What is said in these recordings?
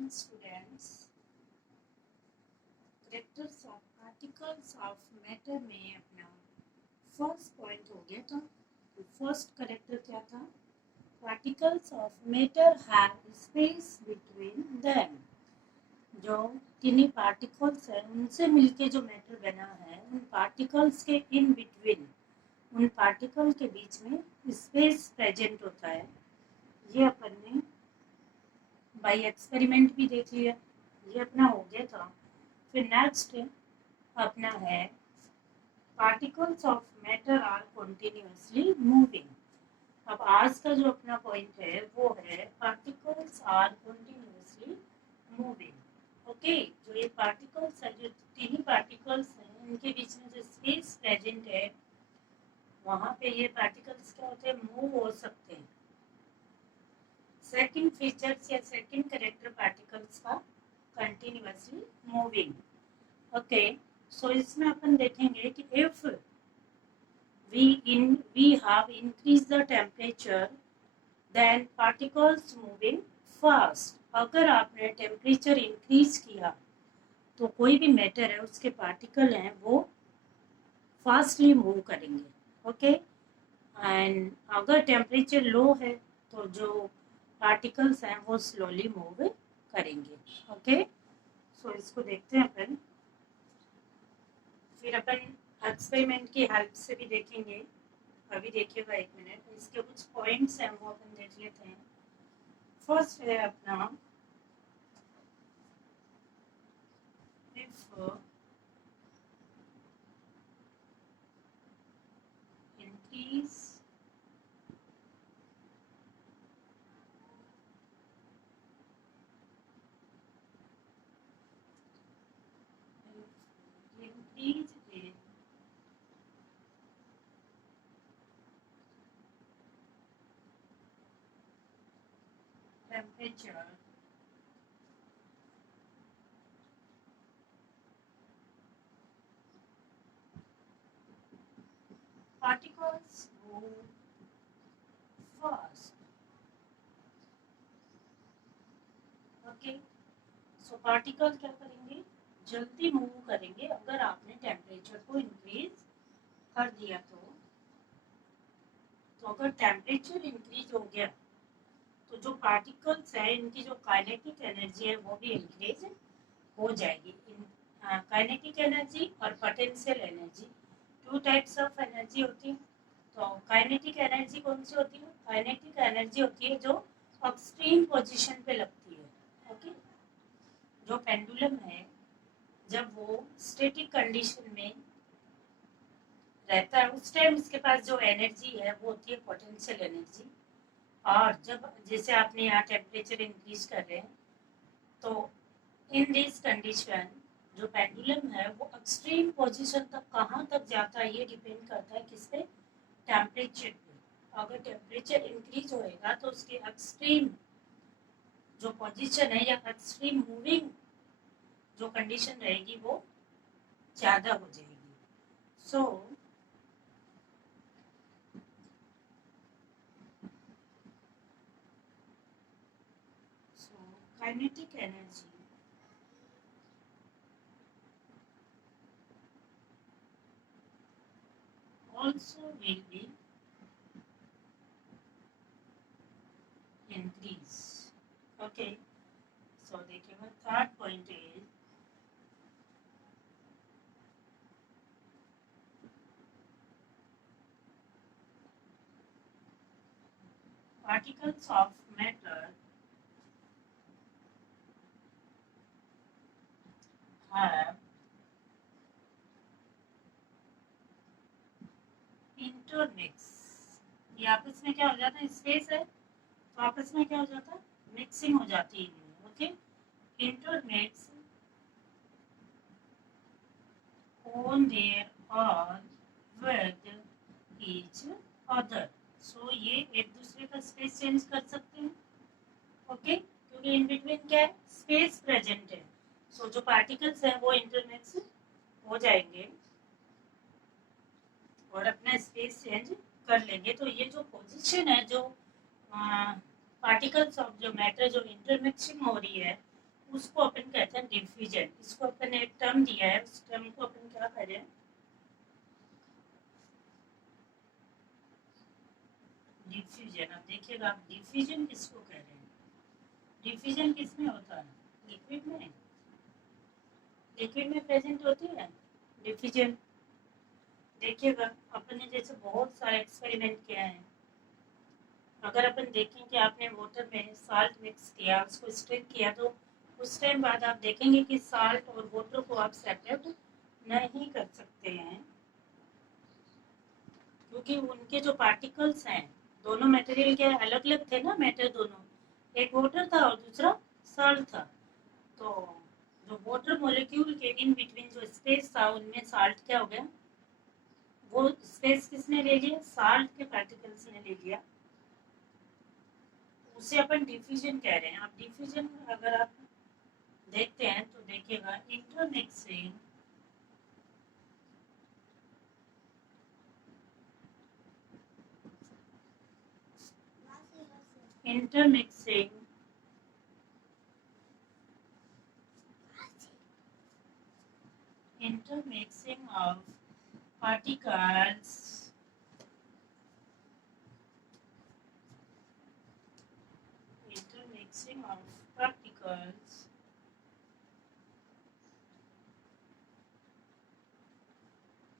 morning, students. Characters of particles of matter में अपना first point हो गया था। तो फर्स्ट करेक्टर क्या था? Particles of matter have space between them. जो किन्हीं पार्टिकल्स हैं उनसे मिलके जो मैटर बना है, उन पार्टिकल्स के इन बिटवीन, उन पार्टिकल के बीच में स्पेस प्रेजेंट होता है। ये अपन ने बाई एक्सपेरिमेंट भी देख लिया, ये अपना हो गया था। फिर नेक्स्ट अपना है particles of matter are continuously moving. अब आज का जो अपना पॉइंट है वो है particles are continuously moving. Okay, जो ये पार्टिकल्स है, जो तीन ही पार्टिकल्स हैं, इनके बीच में जो स्पेस प्रेजेंट है, वहाँ पे ये पार्टिकल्स क्या होते हैं? मूव हो सकते हैं। सेकंड फीचर्स या सेकंड कैरेक्टर पार्टिकल्स का कंटिन्यूअसली मूविंग। ओके, सो इसमें अपन देखेंगे कि if we have increased the temperature then particles moving fast। अगर आपने टेम्परेचर इंक्रीज किया तो कोई भी मैटर है उसके पार्टिकल हैं वो फास्टली मूव करेंगे। ओके, एंड अगर टेम्परेचर लो है तो जो पार्टिकल्स हैं वो स्लोली मूव करेंगे। ओके, सो इसको देखते हैं अपन। फिर अपन एक्सपेरिमेंट की हेल्प से भी देखेंगे। अभी देखिएगा, एक मिनट, इसके कुछ पॉइंट्स हैं वो अपन देख लेते हैं। फर्स्ट है अपना if increase increase in temperature particles move fast। Okay, so particle क्या करेंगे? जल्दी मूव करेंगे अगर आपने टेम्परेचर को इंक्रीज कर दिया तो अगर टेम्परेचर इंक्रीज हो गया तो जो पार्टिकल्स है इनकी जो काइनेटिक एनर्जी है वो भी इंक्रीज हो जाएगी। काइनेटिक एनर्जी और potential energy, two types of energy होती है। तो काइनेटिक एनर्जी कौन सी होती है? काइनेटिक एनर्जी होती है जो एक्सट्रीम पोजीशन पे लगती है। ओके, जो पेंडुलम है जब वो स्टैटिक कंडीशन में रहता है उस टाइम इसके पास जो एनर्जी है वो होती है पोटेंशियल एनर्जी। और जब जैसे आपने यहाँ टेम्परेचर इंक्रीज कर रहे हैं तो इन दिस कंडीशन जो पेंडुलम है वो एक्सट्रीम पोजीशन तक कहाँ तक जाता है ये डिपेंड करता है किस पे? टेम्परेचर पे। अगर टेम्परेचर इंक्रीज होएगा तो उसकी एक्सट्रीम जो पोजीशन है या एक्सट्रीम मूविंग जो कंडीशन रहेगी वो ज़्यादा हो जाएगी। So kinetic energy also will be increase। Okay, so देखिएगा third point is particles of matter have intermix. ये आपस में क्या हो जाता है? स्पेस है तो आपस में क्या हो जाता है? मिक्सिंग हो जाती है। Okay, intermix on their own with each other। सो ये एक दूसरे का स्पेस चेंज कर सकते हैं। ओके, क्योंकि इन बिटवीन क्या है? स्पेस प्रेजेंट है। सो जो पार्टिकल्स हैं वो इंटरमिक्स हो जाएंगे और अपना स्पेस चेंज कर लेंगे। तो ये जो पोजीशन है, जो पार्टिकल्स ऑफ जो मैटर जो इंटरमिक्सिंग हो रही है उसको अपन कहते हैं डिफ्यूजन। इसको अपन एक टर्म दिया है, उस टर्म को अपन क्या करें, डिफ्यूजन। अब देखिएगा आप डिफ्यूजन किसको कह रहे हैं, डिफ्यूजन किसमें होता है, लिक्विड में, लिक्विड में प्रेजेंट होती है डिफ्यूजन। देखिएगा अपन ने जैसे बहुत सारे एक्सपेरिमेंट किया है, अगर अपन देखें कि आपने वाटर में साल्ट मिक्स किया, उसको स्ट्रेन किया, तो उस टाइम बाद आप देखेंगे कि साल्ट और वाटर को आप सेपरेट नहीं कर सकते हैं, क्योंकि उनके जो पार्टिकल्स हैं, दोनों मटेरियल के अलग अलग थे ना, मैटर दोनों, एक वाटर था और दूसरा साल्ट था। तो जो वाटर मॉलिक्यूल के इन बिटवीन जो स्पेस था, उनमें साल्ट क्या हो गया, वो स्पेस किसने ले लिया, साल्ट के पार्टिकल्स ने ले लिया। उसे अपन डिफ्यूजन कह रहे हैं। आप डिफ्यूजन अगर आप देखते हैं तो देखिएगा intermixing, intermixing intermixing of particles intermixing of particles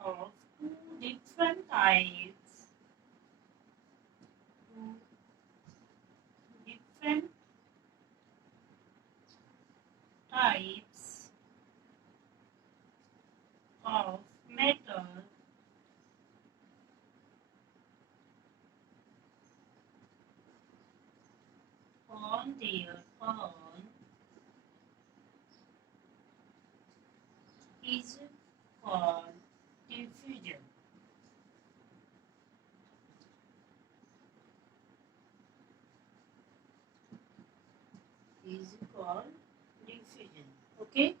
of two different types, two different types of metal on their own is called diffusion. Is called diffusion. Okay?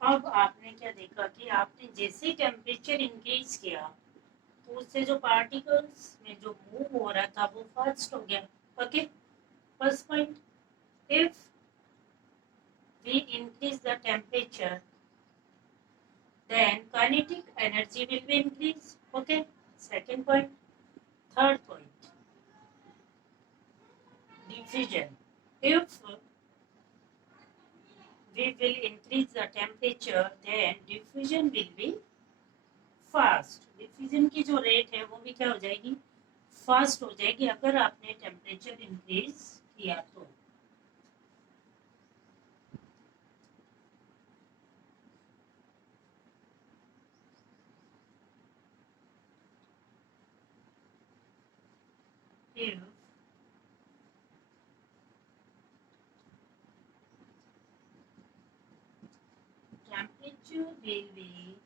अब आपने क्या देखा कि आपने जैसे टेम्परेचर इंक्रीज किया, तो उससे जो पार्टिकल्स में जो मूव हो रहा था वो फास्ट हो गया। Okay, first point, if we increase the temperature then kinetic energy will be increased. Okay, second point. Third point, diffusion. If we will increase the temperature, then diffusion will be fast. diffusion की जो rate है वो भी क्या हो जाएगी, fast हो जाएगी, अगर आपने टेम्परेचर इंक्रीज किया तो। If temperature will be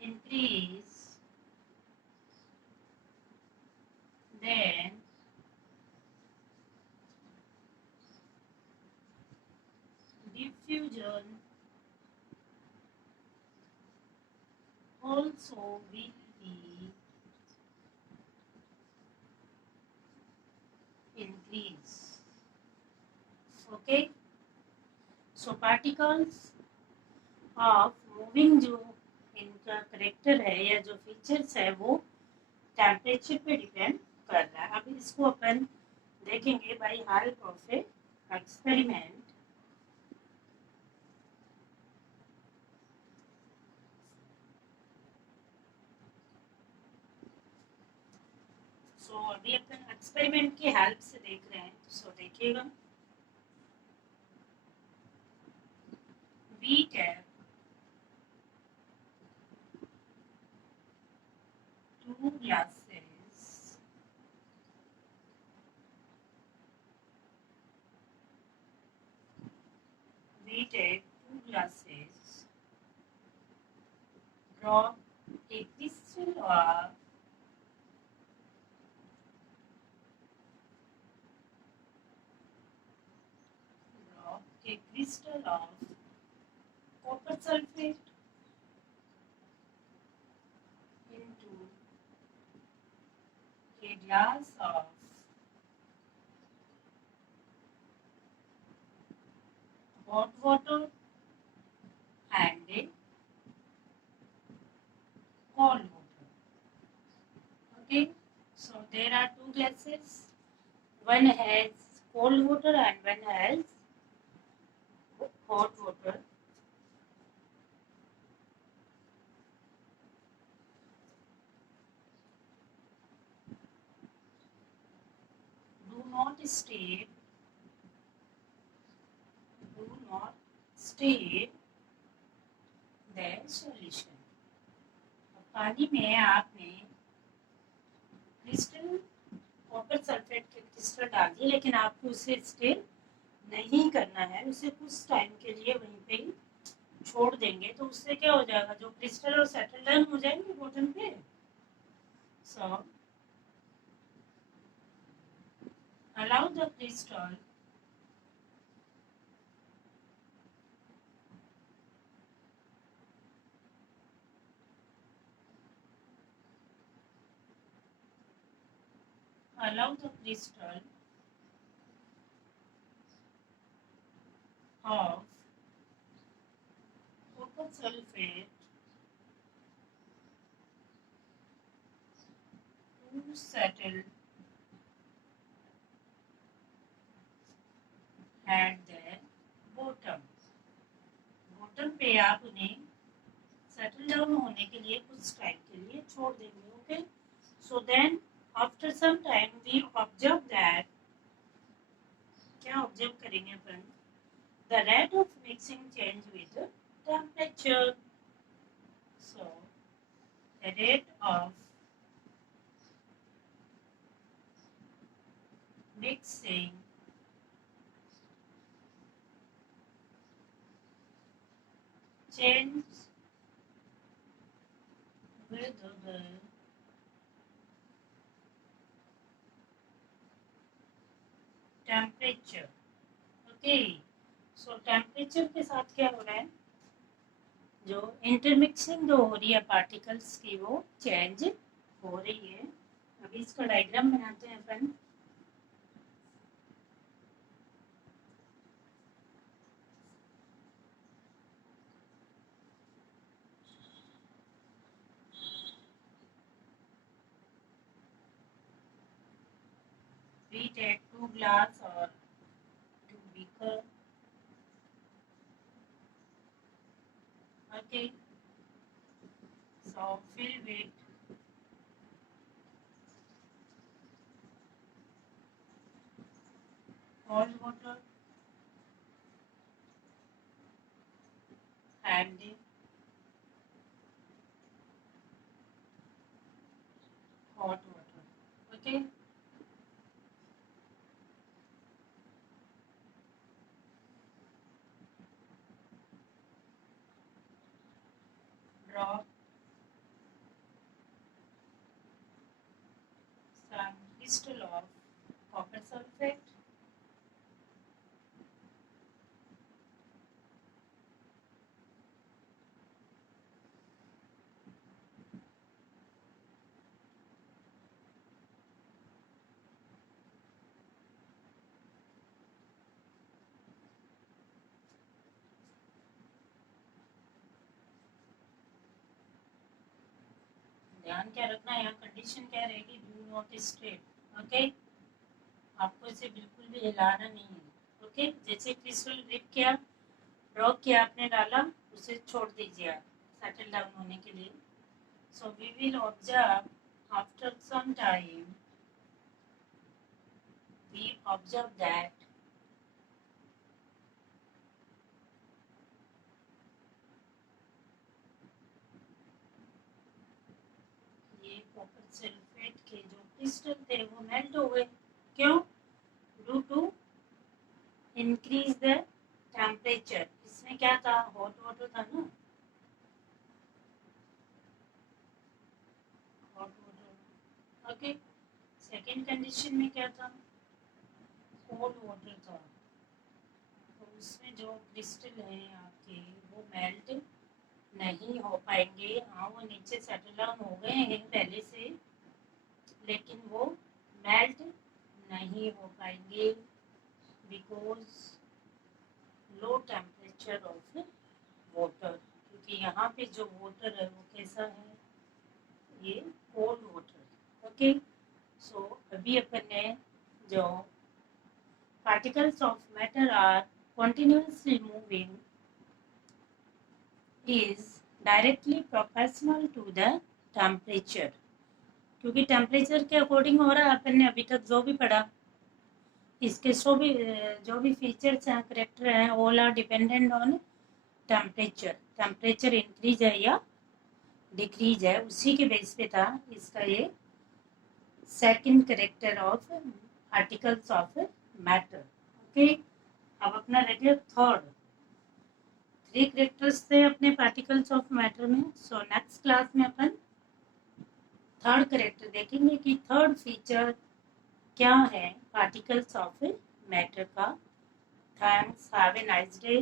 increase, then diffusion also will be increase. Okay, so particles of moving जो इनका करेक्टर है या जो फीचर्स है वो टेम्परेचर पे डिपेंड कर रहा है। अब इसको अपन देखेंगे by help of a experiment. So अभी अपन एक्सपेरिमेंट की हेल्प से देख रहे हैं। सो देखिएगा, we take 2 glasses drop a crystal of copper sulfate into a glass of hot water and cold water. Okay, so there are two glasses. One has cold water and one has hot water. Do not stir. Do not stir the solution. पानी में आपने crystal copper sulphate के crystal डाल दिए, लेकिन आपको उसे stir नहीं करना है, उसे कुछ टाइम के लिए वहीं पे ही छोड़ देंगे। तो उससे क्या हो जाएगा, जो क्रिस्टल और सेटल डाउन हो जाएंगे बॉटम पे। सो allow the crystal allow the crystal of copper sulfate to settle at the bottom. Bottom पे आप उन्हें सेटल डाउन होने के लिए कुछ टाइम के लिए छोड़ देंगे। Okay, so then after some time we observe that, क्या ऑब्जर्व करेंगे अपन, the rate of mixing change with temperature. So the rate of mixing change with the temperature. Okay, so temperature के साथ क्या हो रहा है, जो इंटरमिक्सिंग जो हो रही है पार्टिकल्स की वो चेंज हो रही है। अभी इसका डायग्राम बनाते हैं अपन। We take 2 glass or 2 beaker. Okay, so fill with cold water and hot water. Okay, drop some crystal of copper sulfate ध्यान क्या रखना है, यहाँ कंडीशन क्या रहेगी, डू नॉट स्ट्रेट। ओके, आपको इसे बिल्कुल भी हिलाना नहीं है। ओके, जैसे क्रिस्टल ग्रिप किया, ड्रॉ किया, आपने डाला, उसे छोड़ दीजिए आप सेटल डाउन होने के लिए। So we will observe after some time, we observe that ये कॉपर सल्फेट के जो क्रिस्टल थे वो मेल्ट हो गए। क्यों? Due to increase the temperature. इसमें क्या था, हॉट वाटर था ना, hot water. Okay, second condition में क्या था, कोल्ड वाटर था। तो उसमें जो क्रिस्टल है आपके वो मेल्ट नहीं हो पाएंगे। हाँ, वो नीचे सेटल डाउन हो गए हैं पहले से, लेकिन वो मेल्ट नहीं हो पाएंगे because low temperature of water, क्योंकि यहाँ पे जो वाटर है वो कैसा है, ये कोल्ड वाटर। ओके, सो अभी अपन ने जो particles of matter are continuously moving is directly proportional to the temperature, क्योंकि टेम्परेचर के अकॉर्डिंग हो रहा है। अपन ने अभी तक जो भी पढ़ा, इसके जो भी फीचर्स हैं, करेक्टर हैं, all are dependent on temperature. Temperature increase है या डिक्रीज है, उसी के बेस पे था इसका ये second character of particles of matter. Okay, अब अपना रेडियो थर्ड, 3 करेक्टर्स थे अपने पार्टिकल्स ऑफ मैटर में। सो नेक्स्ट क्लास में अपन थर्ड करेक्टर देखेंगे कि थर्ड फीचर क्या है पार्टिकल्स ऑफ मैटर का। Thanks, have a nice day.